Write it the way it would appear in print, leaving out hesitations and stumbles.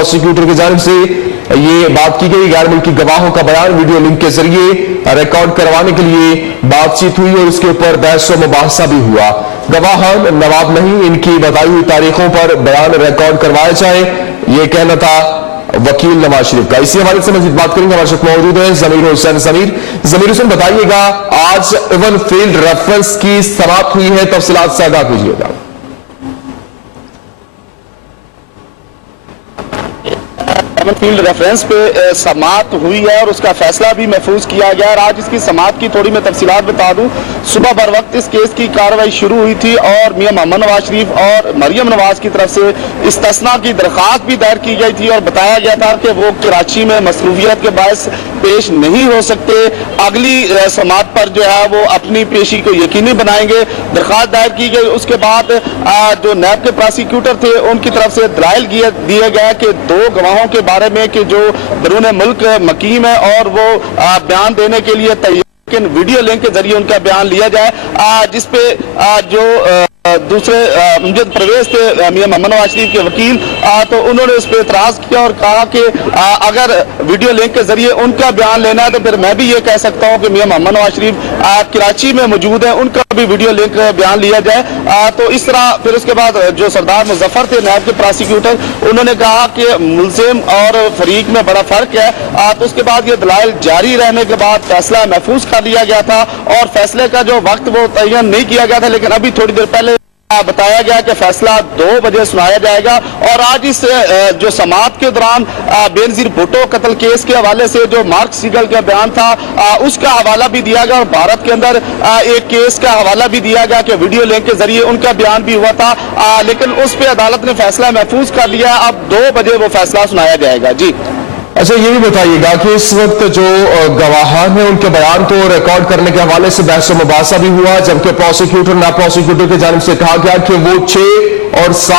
Prosecutor की जानिब से ये बात की गई। गैर मुल्की गवाहों का बयान वीडियो लिंक के जरिए रिकॉर्ड करवाने के लिए बातचीत हुई और इसके ऊपर बहस व मुबाहसा भी हुआ। गवाहान नवाब नहीं, इनकी बताई हुई तारीखों पर बयान रिकॉर्ड करवाया जाए, ये कहना था वकील नवाज शरीफ का। इसी हवाले से मजीद बात करेंगे, हमारे साथ मौजूद है जमीर हुसैन। जमीर हुसैन, बताइएगा आज इवन फील्ड रेफरेंस की समाप्त हुई है, तफसीलात से आगाह कीजिएगा। फील्ड रेफरेंस पे समाप्त हुई है और उसका फैसला भी महफूज किया गया। और आज इसकी समाप्त की थोड़ी मैं तफसीलात बता दूं। सुबह बर वक्त इस केस की कार्रवाई शुरू हुई थी और मियां मोहम्मद नवाज शरीफ और मरियम नवाज की तरफ से इस्तिस्ना की दरख्वास्त भी दायर की गई थी और बताया गया था कि वो कराची में मसरूफियत के बायस पेश नहीं हो सकते। अगली समात पर जो है वो अपनी पेशी को यकीनी बनाएंगे। दरख्वास्त दायर की गई। उसके बाद जो नैब के प्रोसिक्यूटर थे उनकी तरफ से दलाइल दिए गए कि दो गवाहों के बारे में कि जो बरून मुल्क मकीम है और वो बयान देने के लिए तैयार, लेकिन वीडियो लिंक के जरिए उनका बयान लिया जाए, जिसपे जो दूसरे मुमजद परवेज थे मियां मोहम्मद नवाज शरीफ के वकील, तो उन्होंने उस पर एतराज किया और कहा कि अगर वीडियो लिंक के जरिए उनका बयान लेना है तो फिर मैं भी ये कह सकता हूं कि मियां मोहम्मद नवाज शरीफ कराची में मौजूद है, उनका भी वीडियो लिंक बयान लिया जाए। तो इस तरह फिर उसके बाद जो सरदार मुजफ्फर थे नैब के प्रोसिक्यूटर, उन्होंने कहा कि मुलजिम और फरीक में बड़ा फर्क है। तो उसके बाद ये दलाइल जारी रहने के बाद फैसला महफूज कर लिया गया था और फैसले का जो वक्त वो तयन नहीं किया गया था, लेकिन अभी थोड़ी देर पहले बताया गया कि फैसला 2 बजे सुनाया जाएगा। और आज इस जो समात के दौरान बेनजीर भुट्टो कत्ल केस के हवाले से जो मार्क सीगल का बयान था उसका हवाला भी दिया गया और भारत के अंदर एक केस का हवाला भी दिया गया कि वीडियो लिंक के जरिए उनका बयान भी हुआ था, लेकिन उस पर अदालत ने फैसला महफूज कर लिया। अब 2 बजे वो फैसला सुनाया जाएगा। जी अच्छा, ये भी बताइएगा कि इस वक्त जो गवाहान हैं उनके बयान तो रिकॉर्ड करने के हवाले से बहस मुबाहसा भी हुआ, जबकि प्रोसिक्यूटर ना प्रोसिक्यूटर की जानिब से कहा गया कि वो 6 और 7